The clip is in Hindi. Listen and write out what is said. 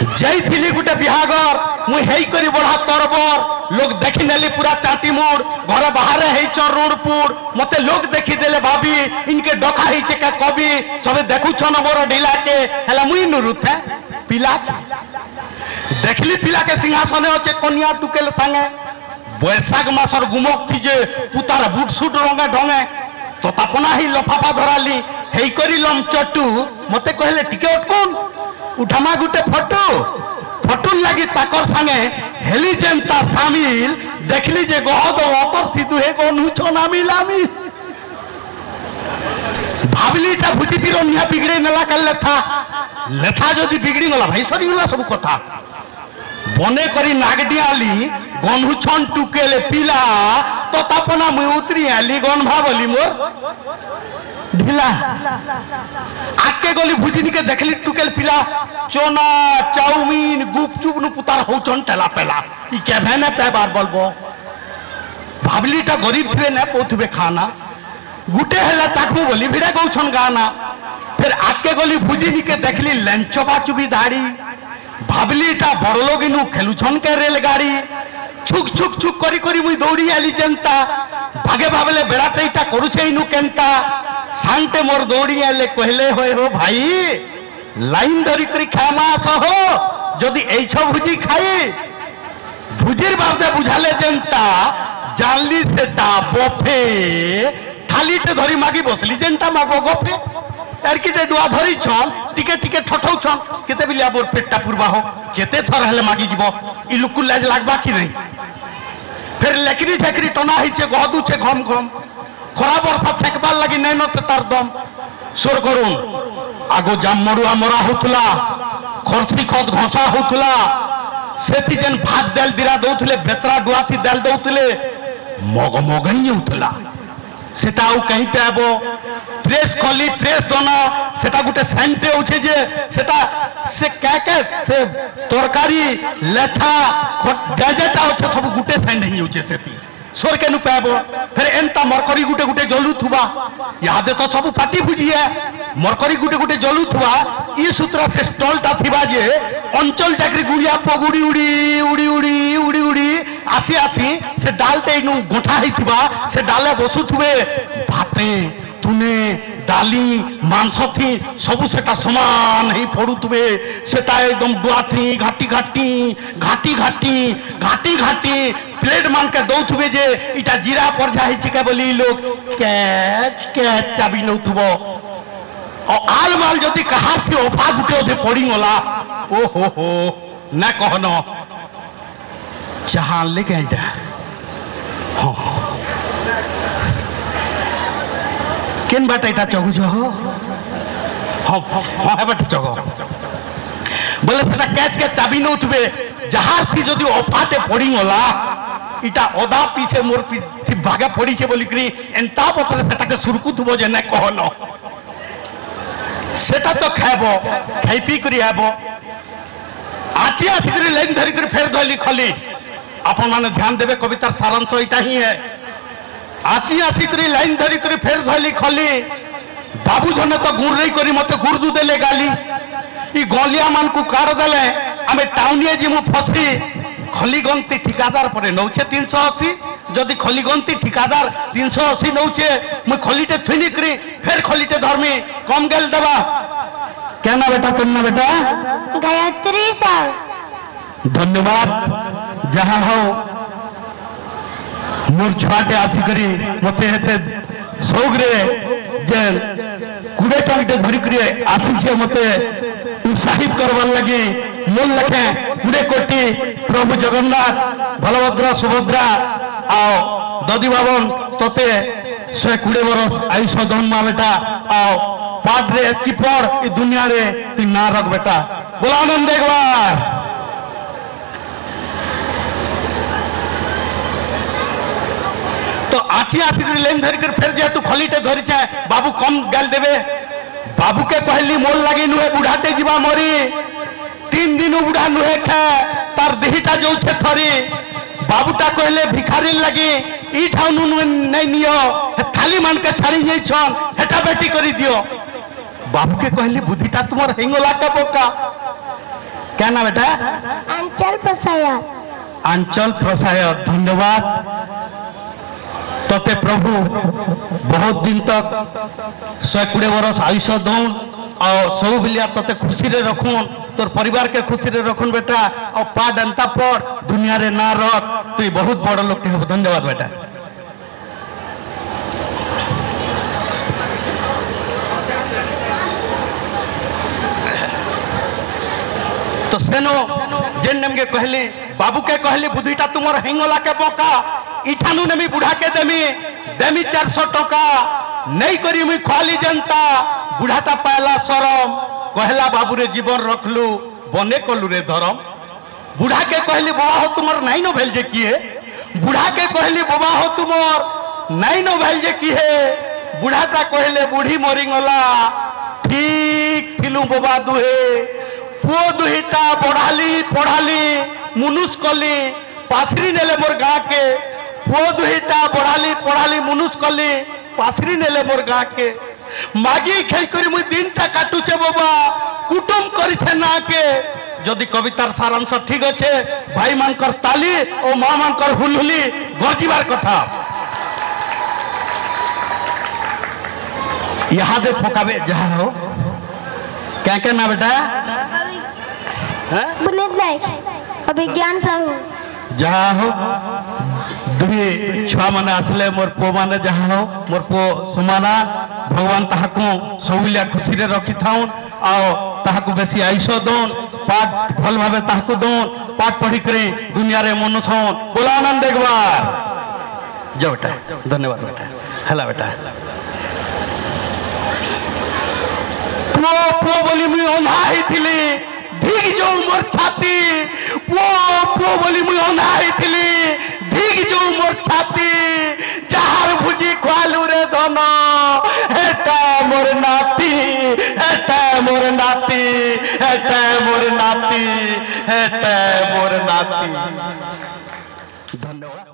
जाइली गोटे बिहागर मुई हेई करी बड़ा तरबर लोग देखी नेली पूरा चाटी मुड़ घर बाहर रोडपुर मते लोग देखी देले भाभी इनके डका ही का कवि सब देखु छन मोर ढिला के हला मुई नुरुथे पिला के देखली पिला के सिंहासन अच्छे कन्या टुकेल संगे बैशाख मासर गुमक थी जे पुतार बुट सुट रंगे ढंगे तो तापना ही लफाफा धराली हेई करी लम चटू मते कहले टिके अटकन उठामा गुटे फटो फटुन लगी ताकर संगे हेली जेनता शामिल देखली जे गहद अतर थी दुहे को नुचो ना मिलामी भाबलीटा भुजी थी निया बिगड़े नला कर लेथा जदि बिगड़ी गला भाई सरी गला सब कथा बने करी नागडी आली गनुछन टुकेले पिला तो तापना मुई उतरी आली गन भाबली मोर ढिला आके गली भुजिनी के देखली टुकेल पिला चोना चाउमीन गुपचुप नु पुतार होचन टेला पेला ई केभे ने पे बार बोलबो भाबलीटा गरीब थे ने पोथबे खाना गुटे हला चाकू बोली भिड़े गौछन गाना फिर आके गली भुजिनी के देखली लेंचोबा चुबी धाड़ी भाबलीटा बड़ लोग इनु खेलुछन के रेलगाड़ी छुक छुक छुक करी करी मुई दौड़ी आली जनता भागे भाबले बेड़ाटे इटा करूछे इनु केनता सांटे मोर दौड़ी आले कहले होय हो भाई लाइन धरी करी खामा हो जदि एई छ भुजी खाई भुजिर बाबदे बुझाले जनता जानली सेटा बफे थालीटे धरी मागी बसली जनता मागो गफे तारकीटे डुआ धरी छन टिके टिके ठठौ छन केते बिलिया बोर पेटटा पुरबा हो केते थर हेले मागी जीवो इ लुकुल लाज लागबा कि नहीं फिर लेकरी झेकरी टना हिचे गहदु छे घम घम खरा बरसा छेकबार लगी नैनो से तार दम सोर करुन आगो जाम मरुआ मरा होतला खरसी खत घसा होतला सेति जेन भात दाल दिरा दउथले बेतरा डुआथी दाल दउथले मग मगई होतला सेटा आउ कहीं पे आबो प्रेस खली प्रेस दोना सेटा गुटे सेंटे उछे जे सेटा से काके से तरकारी लेथा गजेटा उछे सब गुटे सेंड ही उछे सेती सोर के नु पाबो फिर एंता मरकरी गुटे गुटे जलू थुबा यादे तो सब पाटी भुजी है मरकरी गुटे गुटे जलू थुबा ई सूत्र से स्टॉलटा थिबा जे अंचल चाकरी गुड़िया पगुड़ी उड़ी उड़ी उड़ी उड़ी उड़ी आसी आसी से डालटे इनु गोठा ही थिबा से डाले बसु थुबे भाते तुने डाली मांस थी सब सेटा समान ही पड़ुवे सेटा एकदम डुआथी घाटी घाटी घाटी घाटी घाटी घाटी प्लेट मान के दौथुवे जे इटा जीरा पर जाहि छिके बोली लोग कैच कैच चाबी नौथुबो और आल माल जदि कहार थी ओफा गुटे ओदे पड़ी गला ओ हो ना कहनो चाह ले गैंडा हां केन बाटा इटा चगु जो हां हां हे बाटा चगो बोले सेटा कैच के चाबी नौथुवे जहार थी जदि ओफाटे पड़ी गला इटा ओदा पीछे मोर पीछे भागे पड़ी छे बोली करी एंता पतरे सेटा के सुरकु थुबो जे ना कहनो सेटा तो खाइबो खाई पी करी आबो आची आसी करी लाइन धरी करी फेर धली खली आपन माने ध्यान देबे कवितार सारांश इटा ही है आची आसी करी लाइन धरी करी फेर धली खली बाबू जने तो गुड़ रही करी मते गुर्दू देले गाली ई गलिया मान को काट देले आमे टाउनिए जिमु फसी खलीगंती ठिकादार परे नौचे 380 जदि खलीगंती ठिकादार 380 नौचे मु खलीटे थुनी करी फिर खलीटे धर्मी कम गेल देबा केना बेटा तुमना बेटा गायत्री सर धन्यवाद जहां हो मोर छुआटे आसी करी मते हेते सौगरे जे कुडे टंगटे धरी करी आसी छे मते उत्साहित करवार लगी मूल लखे कुडे कोटी प्रभु जगन्नाथ बलभद्र सुभद्रा आओ ददी बाबन तोते 120 बरस आयुष धनमा बेटा आओ पाठ रे की पढ़ ई दुनिया रे ती ना रख बेटा बोला आनंद एक बार तो आची आसी कर लेन धरी कर फिर जे तू खलीटे धरी छे बाबू कम गाल देबे बाबू के कहली मोल लगी नुहे बुढ़ाटे जीवा मरी 3 दिन बुढ़ा नुहे खा तार देहिटा जो छे थरी बाबूटा कहले भिखारी लगी ई ठाउ नु नै नियो थाली मान के छाड़ी नै छन हेटा बेटी करी दियो बाबू के कहले बुद्धिटा तुमर हेंगला का बोका क्या ना बेटा? अंचल प्रसाद। अंचल प्रसाद, धन्यवाद। तते प्रभु बहुत दिन तक 120 वर्ष आयुष दौन और सब बिलिया तते खुशी रे रखून, तोर परिवार के खुशी रे रखून बेटा। और पाठ अंता पढ़, दुनिया रे ना रख, तु बहुत बड़ लोग हो। धन्यवाद बेटा। तो सेनो जेन नमगे कहली बाबू के कहली बुद्धिटा तुमर हेंगला के बोका इठानु नेमी बुढ़ा के देमी 400 टका नहीं करी मुई खाली जनता। बुढ़ाटा पाला शरम कहला बाबू रे जीवन रखलु बने कलु रे धरम। बुढ़ा के कहली बाबा हो तुमर नहीं नो भेल जे किए। बुढ़ा के कहली बाबा हो तुमर नहीं नो भेल जे किए। बुढ़ाटा कहले बुढ़ी मरिगला ठीक थिलु बाबा दुहे। पुओ दुहिटा पढ़ाली मुनुष कली पासरी नेले मोर गाँ के। पुओ दुहिटा पढ़ाली मुनुष कली पासरी नेले मोर गाँ के। मागी खेल करी मुई दिनटा काटुचे बाबा कुटुम करिछे ना के। जदि कवितार सारांश ठीक अच्छे भाई मानकर ताली और माँ मानकर हुलहुली गर्जिबार कथा। यहाँ दे पकाबे जहाँ हो क्या ना बेटा? बुलेट नाइक अभिज्ञान साहू जहाँ हो दुई छुआ माने आसले मोर पो माने जहाँ हो मोर पो सुमाना भगवान ताहाकू सबुलिया खुशी रे रखी थाउन आओ ताहाकू बेसी आयुष दोन पाठ भल भावे ताहाकू दोन पाठ पढ़ी करे दुनिया रे मनुष्य बोला आनंद एक बार जाओ बेटा। धन्यवाद बेटा। हला बेटा पुओ पुओ बोली मुई ओन्हाई थिली धिग जो मोर छाती। पुओ बोली मुई ओन्हाई थिली धिग जो मोर छाती। जहार भुजी खालू रे धन हेटा मोर नाती हेटा मोर नाती हेटा मोर नाती हेटा मोर नाती। धन्यवाद।